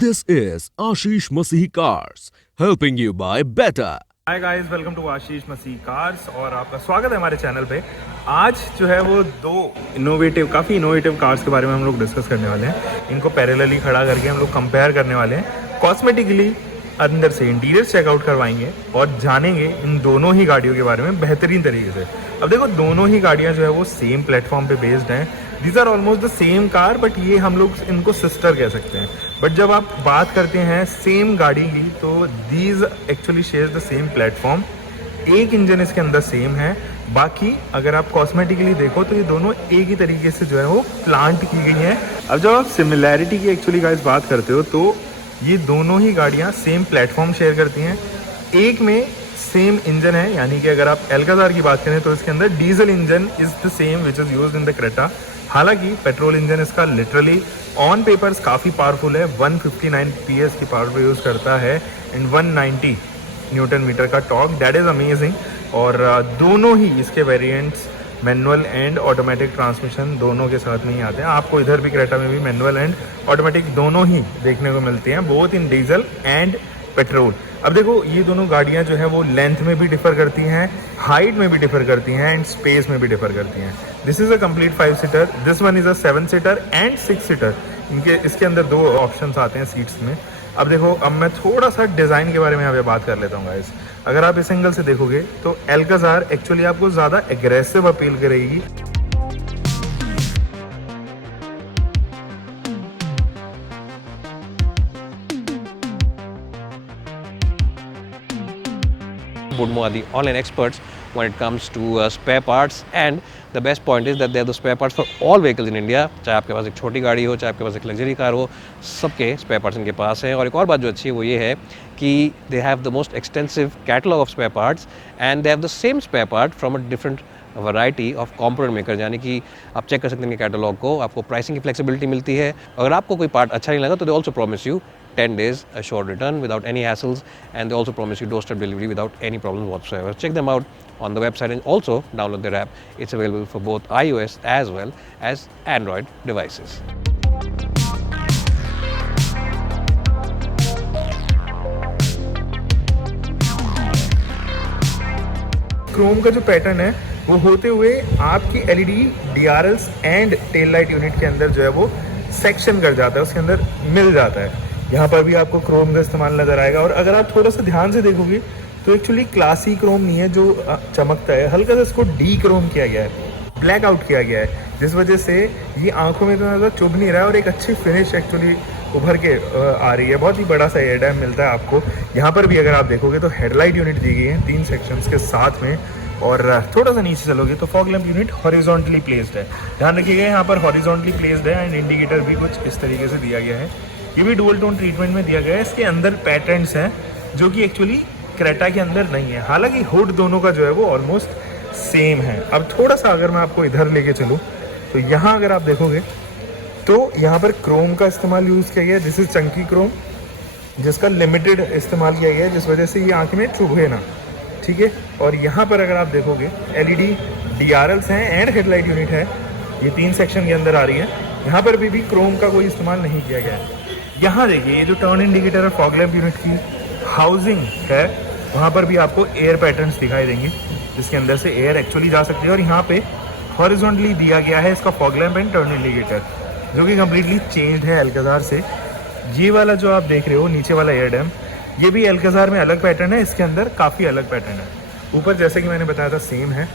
This is Ashish Masih Cars, helping you buy better. Hi guys, welcome to Ashish Masih cars और आपका स्वागत है हमारे चैनल पे। आज जो है वो काफ़ी इनोवेटिव कार्स के बारे में हम लोग डिस्कस करने वाले हैं। इनको पैरेलली खड़ा करके हम लोग कंपेयर करने वाले हैं। कॉस्मेटिकली अंदर से इंटीरियर चेकआउट करवाएंगे और जानेंगे इन दोनों ही गाड़ियों के बारे में बेहतरीन तरीके से। अब देखो, दोनों ही गाड़ियाँ जो है वो सेम प्लेटफॉर्म पे बेस्ड हैं। These are almost the same car, but ये हम लोग इनको सिस्टर कह सकते हैं। बट जब आप बात करते हैं सेम गाड़ी की, तो these actually shares the same platform. एक इंजन इसके अंदर सेम है। बाकी अगर आप कॉस्मेटिकली देखो तो ये दोनों एक ही तरीके से जो है वो प्लांट की गई हैं। अब जब आप सिमिलैरिटी की एक्चुअली गाइस बात करते हो, तो ये दोनों ही गाड़ियाँ सेम प्लेटफॉर्म शेयर करती हैं। एक में सेम इंजन है, यानी कि अगर आप एल्काजार की बात करें तो इसके अंदर diesel engine is the same which is used in the Creta. हालांकि पेट्रोल इंजन इसका लिटरली ऑन पेपर्स काफ़ी पावरफुल है। 159 PS की पावर यूज़ करता है एंड 190 न्यूटन मीटर का टॉर्क, दैट इज़ अमेजिंग। और दोनों ही इसके variants manual and automatic transmission दोनों के साथ में ही आते हैं। आपको इधर भी क्रेटा में भी मैनुअल एंड ऑटोमेटिक दोनों ही देखने को मिलती हैं, both in diesel and petrol. अब देखो, ये दोनों गाड़ियाँ जो है वो लेंथ में भी डिफर करती हैं, हाइट में भी डिफर करती हैं एंड स्पेस में भी डिफर करती हैं। This is a complete 5 seater, this one is a 7 seater and 6 seater. इसके अंदर 2 ऑप्शंस आते हैं सीट्स में। अब देखो, अब मैं थोड़ा सा डिज़ाइन के बारे में यहाँ पे बात कर लेता हूँ गाइस। अगर आप इस एंगल से देखोगे तो एल्काजार एक्चुअली आपको ज़्यादा एग्रेसिव अपील करेगी। Woodmo are the online experts when it comes to spare parts, and the best point is that they are the spare parts for all vehicles in India. चाहे आपके पास एक छोटी गाड़ी हो, चाहे आपके पास एक लग्जरी कार हो, सबके spare parts इनके पास हैं। और एक और बात जो अच्छी है वो ये है कि they have the most extensive catalog of spare parts and they have the same spare part from a different variety of component maker. यानी कि आप चेक कर सकते हैं कैटलॉग को, आपको प्राइसिंग की फ्लेक्सिबिलिटी मिलती है। अगर आपको कोई पार्ट अच्छा नहीं लगा तो they also promise you 10 days assured return without any hassles, and they also promise you doorstep delivery without any problems whatsoever. Check them out on the website and also download their app. It's available for both iOS as well as Android devices. Chrome का जो pattern है वो होते हुए आपकी LED DRLs and tail light unit के अंदर जो है वो सेक्शन कर जाता है, उसके अंदर मिल जाता है। यहाँ पर भी आपको क्रोम का इस्तेमाल नज़र आएगा। और अगर आप थोड़ा सा ध्यान से देखोगे तो एक्चुअली क्लासी क्रोम नहीं है जो चमकता है, हल्का सा इसको डी क्रोम किया गया है, ब्लैक आउट किया गया है, जिस वजह से ये आंखों में तो ज़्यादा चुभ नहीं रहा है और एक अच्छी फिनिश एक्चुअली उभर के आ रही है। बहुत ही बड़ा सा एयर डैम मिलता है आपको। यहाँ पर भी अगर आप देखोगे तो हेडलाइट यूनिट दी गई है 3 सेक्शंस के साथ में। और थोड़ा सा नीचे चलोगे तो fog lamp unit horizontally placed है। ध्यान रखिएगा, यहाँ पर हॉरिजॉन्टली प्लेस्ड है एंड इंडिकेटर भी कुछ इस तरीके से दिया गया है। ये भी डुअल टोन ट्रीटमेंट में दिया गया है। इसके अंदर पैटर्न्स हैं जो कि एक्चुअली क्रेटा के अंदर नहीं है। हालांकि हुड दोनों का जो है वो ऑलमोस्ट सेम है। अब थोड़ा सा अगर मैं आपको इधर लेके चलूँ तो यहाँ अगर आप देखोगे तो यहाँ पर क्रोम का इस्तेमाल यूज़ किया गया है। दिस इज चंकी क्रोम, जिसका लिमिटेड इस्तेमाल किया गया है, जिस वजह से ये आँख में चुभे ना, ठीक है। और यहाँ पर अगर आप देखोगे LED DRLs हैं एंड हेडलाइट यूनिट है, ये 3 सेक्शन के अंदर आ रही है। यहाँ पर भी क्रोम का कोई इस्तेमाल नहीं किया गया है। यहाँ देखिए, ये जो टर्न इंडिकेटर है फॉग लैंप यूनिट की हाउसिंग है, वहाँ पर भी आपको एयर पैटर्न्स दिखाई देंगे, जिसके अंदर से एयर एक्चुअली जा सकती है। और यहाँ पे हॉरिजॉन्टली दिया गया है इसका fog lamp and turn indicator, जो कि कम्प्लीटली चेंज्ड है एल्काजार से। ये वाला जो आप देख रहे हो नीचे वाला एयर डैम, ये भी एल्काजार में अलग पैटर्न है, इसके अंदर काफ़ी अलग पैटर्न है। ऊपर जैसे कि मैंने बताया था सेम है।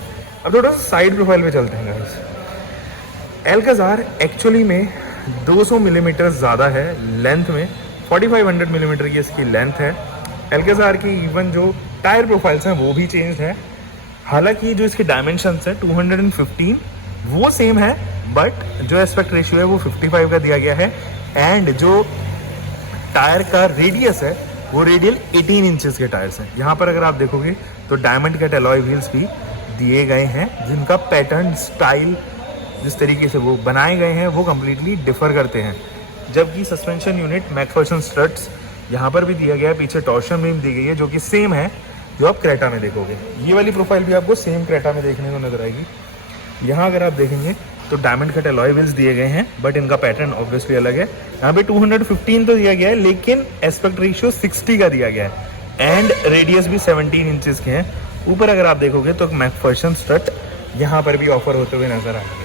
अब थोड़ा सा साइड प्रोफाइल पे चलते हैं गाइस। एल्काजार एक्चुअली में 200 मिलीमीटर ज़्यादा है लेंथ में, 4500 मिलीमीटर की इसकी लेंथ है। एल्काजार की इवन जो टायर प्रोफाइल्स हैं वो भी चेंज है। हालांकि जो इसके डायमेंशंस है 215 वो सेम है, बट जो एस्पेक्ट रेशियो है वो 55 का दिया गया है। एंड जो टायर का रेडियस है वो रेडियल 18 इंचेस के टायर्स हैं। यहाँ पर अगर आप देखोगे तो डायमंड कट अलॉय व्हील्स भी दिए गए हैं, जिनका पैटर्न स्टाइल जिस तरीके से वो बनाए गए हैं वो कम्प्लीटली डिफर करते हैं। जबकि सस्पेंशन यूनिट मैकफर्सन स्ट्रट्स यहाँ पर भी दिया गया है, पीछे टॉर्शन बीम दी गई है जो कि सेम है जो आप क्रेटा में देखोगे। ये वाली प्रोफाइल भी आपको सेम क्रेटा में देखने को नजर आएगी। यहाँ अगर आप देखेंगे तो डायमंड कट अलॉय व्हील्स दिए गए हैं, बट इनका पैटर्न ऑब्वियसली अलग है। यहाँ पे 215 तो दिया गया है, लेकिन एस्पेक्ट रेशियो 60 का दिया गया है एंड रेडियस भी 17 इंचेस के हैं। ऊपर अगर आप देखोगे तो मैकफर्शन स्ट्रट यहाँ पर भी ऑफर होते हुए नजर आएंगे।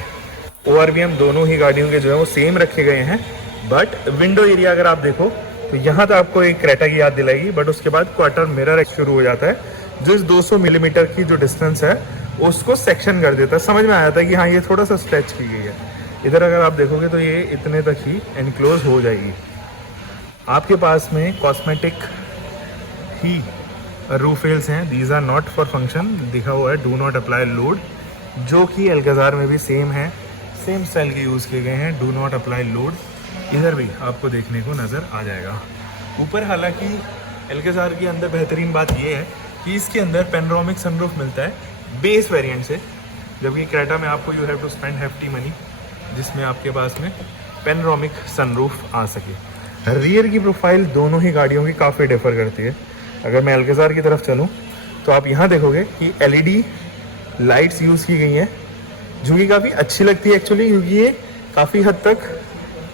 ORVM दोनों ही गाड़ियों के जो है वो सेम रखे गए हैं, बट विंडो एरिया अगर आप देखो तो यहाँ तो आपको एक क्रेटा की याद दिलाएगी, बट उसके बाद क्वार्टर मिरर शुरू हो जाता है, जो इस 200 मिलीमीटर की जो डिस्टेंस है उसको सेक्शन कर देता है। समझ में आया था कि हाँ ये थोड़ा सा स्ट्रेच की गई है। इधर अगर आप देखोगे तो ये इतने तक ही एनक्लोज हो जाएगी। आपके पास में कॉस्मेटिक ही रूफ रेल्स हैं, these are not for function, दिखा हुआ है डू नॉट अप्लाई लोड, जो कि एल्काजार में भी सेम है, सेम स्टाइल के यूज़ किए गए हैं, डू नॉट अप्लाई लोड। इधर भी आपको देखने को नज़र आ जाएगा। ऊपर हालांकि एल्काजार के अंदर बेहतरीन बात यह है कि इसके अंदर पेनोरामिक सनरूफ मिलता है बेस वेरिएंट से, जबकि क्रेटा में आपको you have to spend hefty money जिसमें आपके पास में पेनोरामिक सनरूफ आ सके। रियर की प्रोफाइल दोनों ही गाड़ियों की काफ़ी डिफर करती है। अगर मैं एल्काजार की तरफ चलूँ तो आप यहाँ देखोगे कि LED लाइट्स यूज़ की गई हैं, जो कि काफ़ी अच्छी लगती है एक्चुअली, क्योंकि ये काफ़ी हद तक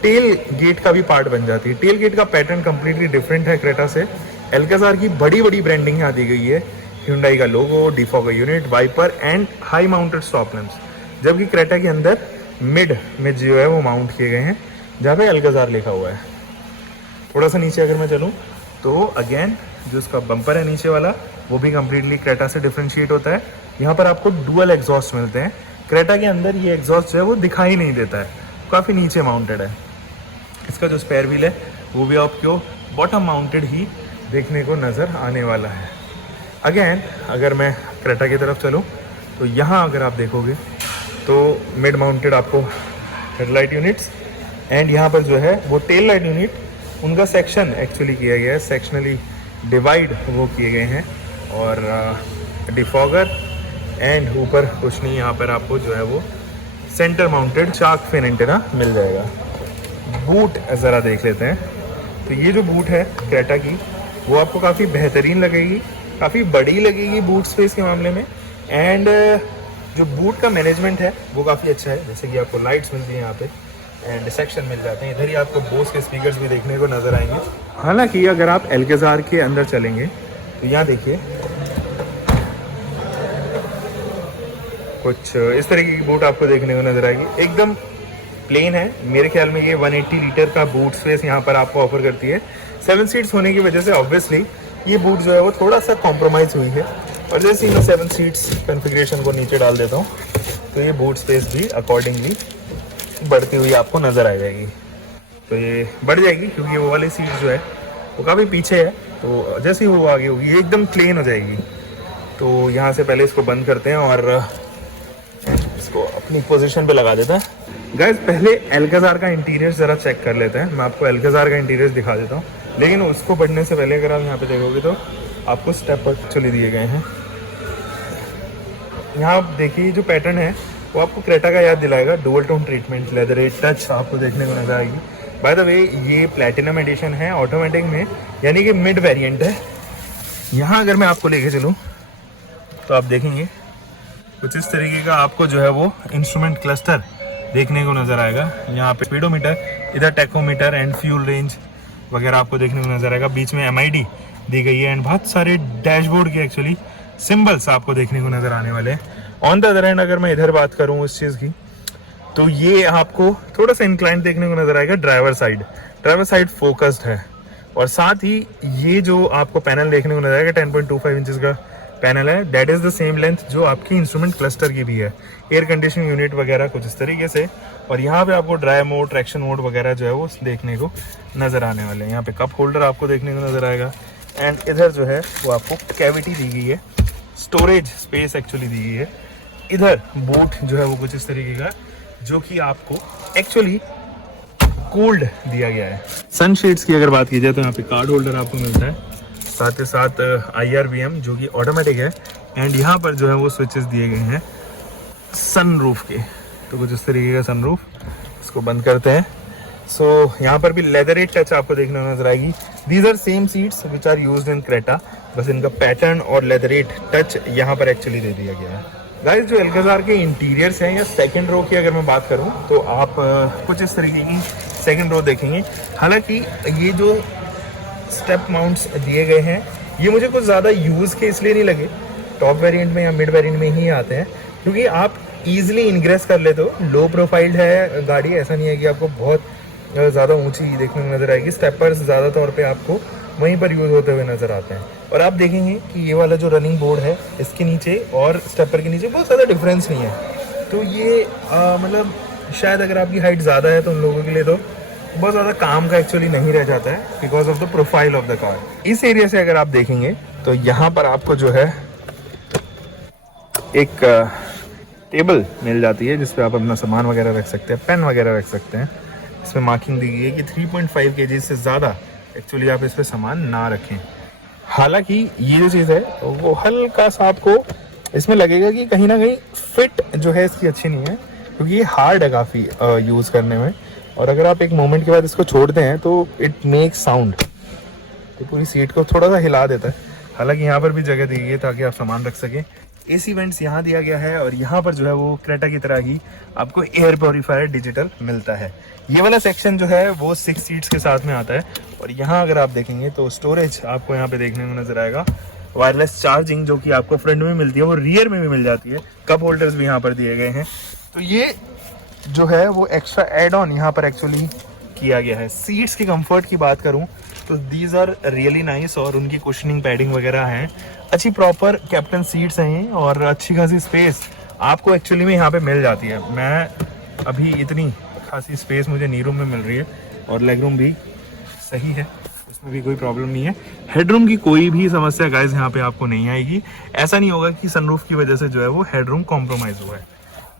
टेल गेट का भी पार्ट बन जाती है। टेल गेट का पैटर्न कंप्लीटली डिफरेंट है क्रेटा से। एल्काजार की बड़ी बड़ी ब्रांडिंग यहाँ दी गई है, Hyundai का logo, defogger unit, wiper and high mounted stop lamps, जबकि क्रेटा के अंदर मिड में जो है वो माउंट किए गए हैं, जहाँ पे एल्काजार लिखा हुआ है। थोड़ा सा नीचे अगर मैं चलूँ तो अगेन जो उसका बम्पर है नीचे वाला, वो भी कम्प्लीटली क्रेटा से डिफ्रेंशिएट होता है। यहाँ पर आपको डुअल एग्जॉस्ट मिलते हैं। क्रेटा के अंदर ये एग्जॉस्ट जो है वो दिखाई नहीं देता है, काफ़ी नीचे माउंटेड है। इसका जो स्पेयर व्हील है वो भी आपको बॉटम माउंटेड ही देखने को नज़र आने वाला है। अगेन अगर मैं क्रेटा की तरफ चलूँ तो यहाँ अगर आप देखोगे तो मिड माउंटेड आपको हेडलाइट यूनिट्स एंड यहाँ पर जो है वो टेल लाइट यूनिट, उनका सेक्शन एक्चुअली किया गया है, सेक्शनली डिवाइड वो किए गए हैं, और डिफॉगर एंड ऊपर कुछ नहीं, यहाँ पर आपको जो है वो centre mounted shark fin antenna मिल जाएगा। बूट ज़रा देख लेते हैं। तो ये जो बूट है क्रेटा की वो आपको काफ़ी बेहतरीन लगेगी, काफ़ी बड़ी लगेगी बूट स्पेस के मामले में, एंड जो बूट का मैनेजमेंट है वो काफ़ी अच्छा है। जैसे कि आपको लाइट्स मिलती हैं यहाँ पे एंड सेक्शन मिल जाते हैं। इधर ही आपको बोस के स्पीकर्स भी देखने को नज़र आएंगे। हालांकि अगर आप एल्काजार के अंदर चलेंगे तो यहाँ देखिए कुछ इस तरीके की बूट आपको देखने को नज़र आएगी। एकदम प्लेन है, मेरे ख्याल में ये 180 लीटर का बूट स्पेस यहाँ पर आपको ऑफर करती है। 7 सीट्स होने की वजह से ऑब्वियसली ये बूट जो है वो थोड़ा सा कॉम्प्रोमाइज़ हुई है, और जैसे ही मैं 7 सीट्स कन्फिग्रेशन को नीचे डाल देता हूँ तो ये बूट स्पेस भी अकॉर्डिंगली बढ़ती हुई आपको नज़र आ जाएगी। तो ये बढ़ जाएगी क्योंकि वो वाली सीट जो है वो काफ़ी पीछे है, तो जैसे ही वो आगे होगी ये एकदम प्लेन हो जाएगी। तो यहाँ से पहले इसको बंद करते हैं और इसको अपनी पोजीशन पे लगा देते हैं। गाइस पहले एल्काजार का इंटीरियर ज़रा चेक कर लेते हैं। मैं आपको एल्काजार का इंटीरियर दिखा देता हूँ, लेकिन उसको बढ़ने से पहले अगर आप यहाँ पे देखोगे तो आपको स्टेप एक्चुअली दिए गए हैं। यहाँ आप देखिए जो पैटर्न है वो आपको क्रेटा का याद दिलाएगा। Dual tone treatment, leather touch आपको देखने को नजर आएगी। बाय द वे ये प्लैटिनम एडिशन है ऑटोमेटिक में, यानी कि मिड वेरिएंट है। यहाँ अगर मैं आपको लेके चलूँ तो आप देखेंगे कुछ इस तरीके का आपको जो है वो इंस्ट्रूमेंट क्लस्टर देखने को नज़र आएगा। यहाँ पे स्पीडोमीटर, इधर टेकोमीटर एंड फ्यूल रेंज वगैरह आपको देखने को नज़र आएगा। बीच में MID दी गई है एंड बहुत सारे डैशबोर्ड के एक्चुअली सिंबल्स आपको देखने को नज़र आने वाले हैं। ऑन द अदर हैंड अगर मैं इधर बात करूँ इस चीज़ की, तो ये आपको थोड़ा सा इंक्लाइन देखने को नज़र आएगा। ड्राइवर साइड फोकस्ड है, और साथ ही ये जो आपको पैनल देखने को नजर आएगा 10.25 इंचेस का पैनल है, that is the same length जो आपकी इंस्ट्रूमेंट क्लस्टर की भी है। एयर कंडीशनिंग यूनिट वगैरह कुछ इस तरीके से, और यहाँ पे आपको ड्राइव मोड, ट्रैक्शन मोड वगैरह जो है वो देखने को नज़र आने वाले हैं। यहाँ पे कप होल्डर आपको देखने को नज़र आएगा, एंड इधर जो है वो आपको कैविटी दी गई है, स्टोरेज स्पेस एक्चुअली दी गई है। इधर बूट जो है वो कुछ इस तरीके का, जो कि आपको एक्चुअली कूल्ड दिया गया है। सनशेड्स की अगर बात की जाए तो यहाँ पे कार्ड होल्डर आपको मिलता है, साथ ही साथ IRBM जो कि ऑटोमेटिक है, एंड यहाँ पर जो है वो स्विचेस दिए गए हैं सनरूफ के। तो कुछ इस तरीके का सनरूफ, इसको बंद करते हैं। सो यहाँ पर भी लेदरेट टच आपको देखने को नजर आएगी। These are same seats which are used in Creta, बस इनका पैटर्न और लेदरेट टच यहाँ पर एक्चुअली दे दिया गया है। गाइस जो एल्काजार के इंटीरियर्स हैं या सेकंड रो की अगर मैं बात करूं तो आप कुछ इस तरीके की सेकंड रो देखेंगे। हालांकि ये जो स्टेप माउंट्स दिए गए हैं ये मुझे कुछ ज़्यादा यूज़ के इसलिए नहीं लगे, टॉप वेरिएंट में या मिड वेरिएंट में ही आते हैं, क्योंकि आप ईजिली इनग्रेस कर लेते हो। लो प्रोफाइल्ड है गाड़ी, ऐसा नहीं है कि आपको बहुत ज़्यादा ऊंची देखने में नज़र आएगी। स्टेपर्स ज़्यादा तौर पे आपको वहीं पर यूज़ होते हुए नज़र आते हैं। और आप देखेंगे कि ये वाला जो रनिंग बोर्ड है इसके नीचे और स्टेपर के नीचे बहुत ज़्यादा डिफरेंस नहीं है। तो ये मतलब शायद अगर आपकी हाइट ज़्यादा है तो उन लोगों के लिए तो बहुत ज़्यादा काम का एक्चुअली नहीं रह जाता है, because of the profile of the car. इस एरिया से अगर आप देखेंगे तो यहाँ पर आपको जो है एक टेबल मिल जाती है जिसपे आप अपना सामान वगैरह रख सकते हैं, पेन वगैरह रख सकते हैं। इसमें मार्किंग दी गई है कि 3.5 kg से ज़्यादा एक्चुअली आप इस पर सामान ना रखें। हालांकि ये जो चीज़ है वो हल्का सा आपको इसमें लगेगा कि कहीं ना कहीं फिट जो है इसकी अच्छी नहीं है, क्योंकि ये हार्ड है काफ़ी यूज़ करने में। और अगर आप एक मोमेंट के बाद इसको छोड़ते हैं तो इट मेक्स साउंड, तो पूरी सीट को थोड़ा सा हिला देता है। हालांकि यहाँ पर भी जगह दी गई है ताकि आप सामान रख सकें। AC वेंट्स यहाँ दिया गया है और यहाँ पर जो है वो क्रेटा की तरह ही आपको एयर प्योरीफायर डिजिटल मिलता है। ये वाला सेक्शन जो है वो 6 सीट्स के साथ में आता है। और यहाँ अगर आप देखेंगे तो स्टोरेज आपको यहाँ पे देखने को नजर आएगा। वायरलेस चार्जिंग जो कि आपको फ्रंट में मिलती है वो रियर में भी मिल जाती है। कप होल्डर्स भी यहाँ पर दिए गए हैं। तो ये जो है वो एक्स्ट्रा एड ऑन यहाँ पर एक्चुअली किया गया है। सीट्स की कंफर्ट की बात करूँ तो दीज आर रियली नाइस और उनकी कुशनिंग पैडिंग वगैरह हैं अच्छी, प्रॉपर कैप्टन सीट्स हैं और अच्छी खासी स्पेस आपको एक्चुअली में यहाँ पे मिल जाती है। मैं अभी इतनी खासी स्पेस मुझे नी रूम में मिल रही है और लेग रूम भी सही है, उसमें भी कोई प्रॉब्लम नहीं है। हेडरूम की कोई भी समस्या गाइस यहाँ पे आपको नहीं आएगी। ऐसा नहीं होगा कि सनरूफ की वजह से जो है वो हेडरूम कॉम्प्रोमाइज हुआ है।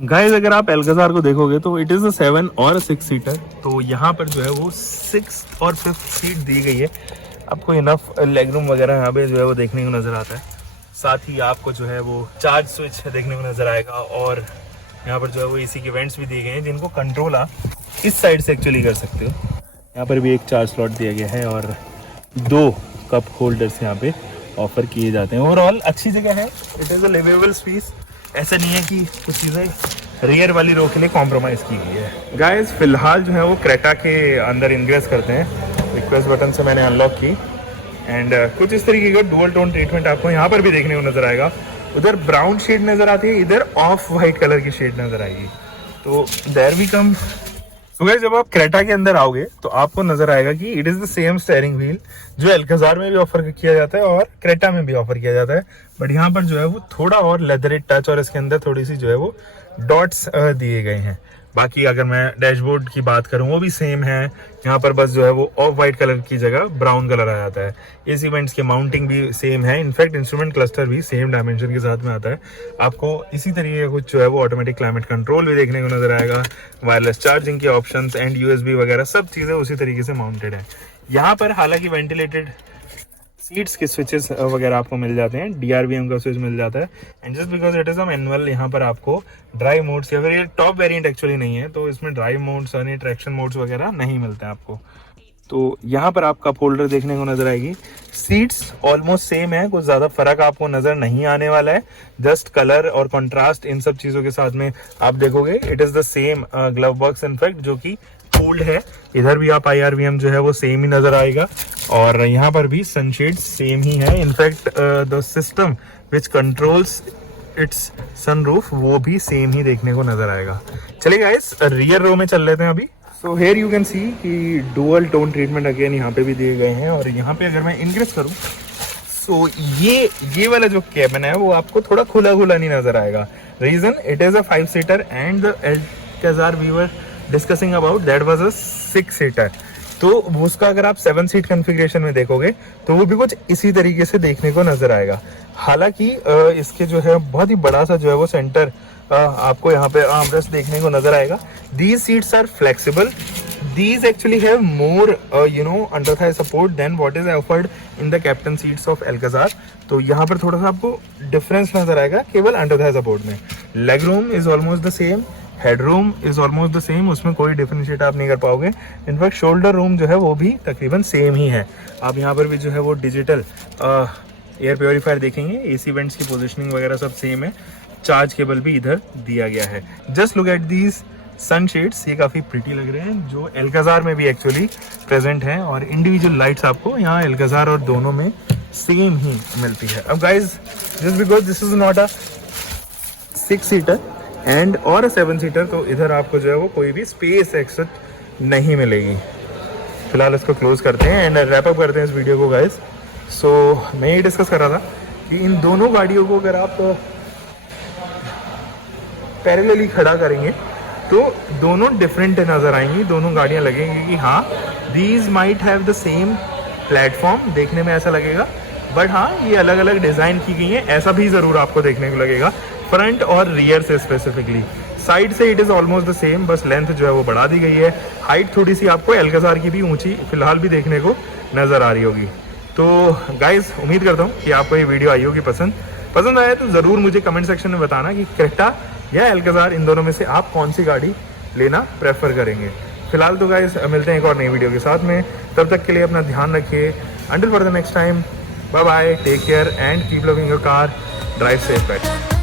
गाइस अगर आप एल्काजार को देखोगे तो इट इज़ अ 7 और 6 सीटर। तो यहाँ पर जो है वो 6 और 5 सीट दी गई है। आपको इनफ लेग रूम वगैरह यहाँ पे जो है वो देखने को नज़र आता है। साथ ही आपको जो है वो चार्ज स्विच देखने को नज़र आएगा और यहाँ पर जो है वो AC के वेंट्स भी दिए गए हैं जिनको कंट्रोल आप इस साइड से एक्चुअली कर सकते हो। यहाँ पर भी एक चार्ज स्लॉट दिया गया है और 2 कप होल्डर्स यहाँ पे ऑफर किए जाते हैं। ओवरऑल अच्छी जगह है, it is a livable space. ऐसा नहीं है कि कुछ चीज़ें रियर वाली रो के लिए कॉम्प्रोमाइज़ की गई है। गाइस फिलहाल जो है वो क्रेटा के अंदर इनग्रेस करते हैं। रिक्वेस्ट बटन से मैंने अनलॉक की एंड कुछ इस तरीके का डुअल टोन ट्रीटमेंट आपको यहाँ पर भी देखने को नज़र आएगा। उधर ब्राउन शेड नज़र आती है, इधर ऑफ वाइट कलर की शेड नज़र आएगी। तो देयर वी कम। तो गाइस जब आप क्रेटा के अंदर आओगे तो आपको नजर आएगा कि it is the same steering wheel जो एल्काजार में भी ऑफर किया जाता है और क्रेटा में भी ऑफर किया जाता है। बट यहाँ पर जो है वो थोड़ा और लेदरी टच और इसके अंदर थोड़ी सी जो है वो डॉट्स दिए गए हैं। बाकी अगर मैं डैशबोर्ड की बात करूं वो भी सेम है। यहाँ पर बस जो है वो ऑफ वाइट कलर की जगह ब्राउन कलर आ जाता है। AC वेंट्स के माउंटिंग भी सेम है। इनफैक्ट इंस्ट्रूमेंट क्लस्टर भी सेम डायमेंशन के साथ में आता है। आपको इसी तरीके का कुछ जो है वो ऑटोमेटिक क्लाइमेट कंट्रोल भी देखने को नजर आएगा। वायरलेस चार्जिंग के ऑप्शंस एंड USB वगैरह सब चीज़ें उसी तरीके से माउंटेड है। यहाँ पर हालांकि वेंटिलेटेड सीट्स के स्विचेस वगैरह आपको मिल जाते हैं। DRVM का स्विच मिल जाता है and just because it is a manual यहाँ पर आपको ड्राइव मोड्स या फिर ये टॉप वेरिएंट एक्चुअली नहीं है तो इसमें ड्राइव मोड्स यानी ट्रैक्शन मोड्स वगैरह नहीं मिलते हैं आपको। तो यहाँ पर आप कप होल्डर देखने को नजर आएगी। सीट्स ऑलमोस्ट सेम है, कुछ ज़्यादा फर्क आपको नजर नहीं आने वाला है। जस्ट कलर और कंट्रास्ट इन सब चीज़ों के साथ में आप देखोगे it is the same glove box in fact जो कि फोल्ड है। इधर भी आप IRVM जो है वो सेम ही नजर आएगा और यहाँ पर भी सनशेड सेम ही है। In fact the system which controls it's sunroof वो भी सेम ही देखने को नजर आएगा। चलिए गाइस रियर रो में चल लेते हैं अभी। So here you can see कि डुअल टोन ट्रीटमेंट अगेन यहाँ पे भी दिए गए हैं और यहाँ पे अगर मैं इनग्रेस करूँ सो ये वाला जो कैबिन है वो आपको थोड़ा खुला खुला नहीं नजर आएगा। Reason it is a 5 seater and the Alcazar we were discussing about that was a 6 seater. तो उसका अगर आप 7 सीट कॉन्फ़िगरेशन में देखोगे तो वो भी कुछ इसी तरीके से देखने को नजर आएगा। हालांकि इसके जो है बहुत ही बड़ा सा जो है वो सेंटर आपको यहाँ पे आर्मरेस्ट देखने को नजर आएगा। These seats are flexible. These actually have more under thigh support than what is offered in the captain seats of Alcazar। तो यहाँ पर थोड़ा सा आपको डिफरेंस नजर आएगा केवल अंडर थाई सपोर्ट में। Leg room is almost the same, head room is almost the same, उसमें कोई डिफरेंशिएट आप नहीं कर पाओगे। इनफैक्ट शोल्डर रूम जो है वो भी तकरीबन सेम ही है। आप यहाँ पर भी जो है वो डिजिटल एयर प्योरीफायर देखेंगे। AC वेंट्स की पोजिशनिंग वगैरह सब सेम है। चार्ज केबल भी इधर दिया गया है। Just look at these sunshades, ये काफ़ी प्रिटी लग रहे हैं, जो एल्काजार में भी एक्चुअली प्रेजेंट हैं, और इंडिविजुअल लाइट्स आपको यहाँ एल्काजार और दोनों में सेम ही मिलती है। अब guys just because this is not a 6 seater and और अ 7 सीटर, तो इधर आपको जो है वो कोई भी स्पेस एक्सेट नहीं मिलेगी। फिलहाल इसको क्लोज करते हैं एंड रैप अप करते हैं इस वीडियो को गाइज। सो मैं ये डिस्कस कर रहा था कि इन दोनों गाड़ियों को अगर आप पैरेलली खड़ा करेंगे तो दोनों डिफरेंट नज़र आएंगी, दोनों गाड़ियाँ लगेंगी कि हाँ these might have the same platform, देखने में ऐसा लगेगा, बट हाँ ये अलग अलग डिज़ाइन की गई हैं, ऐसा भी ज़रूर आपको देखने को लगेगा फ्रंट और रियर से स्पेसिफिकली। साइड से it is almost the same, बस लेंथ जो है वो बढ़ा दी गई है, हाइट थोड़ी सी आपको एल्काजार की भी ऊंची फिलहाल भी देखने को नज़र आ रही होगी। तो गाइज उम्मीद करता हूँ कि आपको ये वीडियो आई होगी पसंद आया तो ज़रूर मुझे कमेंट सेक्शन में बताना कि क्रेटा या एल्काजार इन दोनों में से आप कौन सी गाड़ी लेना प्रेफर करेंगे। फिलहाल तो गाइज मिलते हैं एक और नई वीडियो के साथ में, तब तक के लिए अपना ध्यान रखिए। Until for the next time, bye bye, take care and keep loving your car, drive safe back.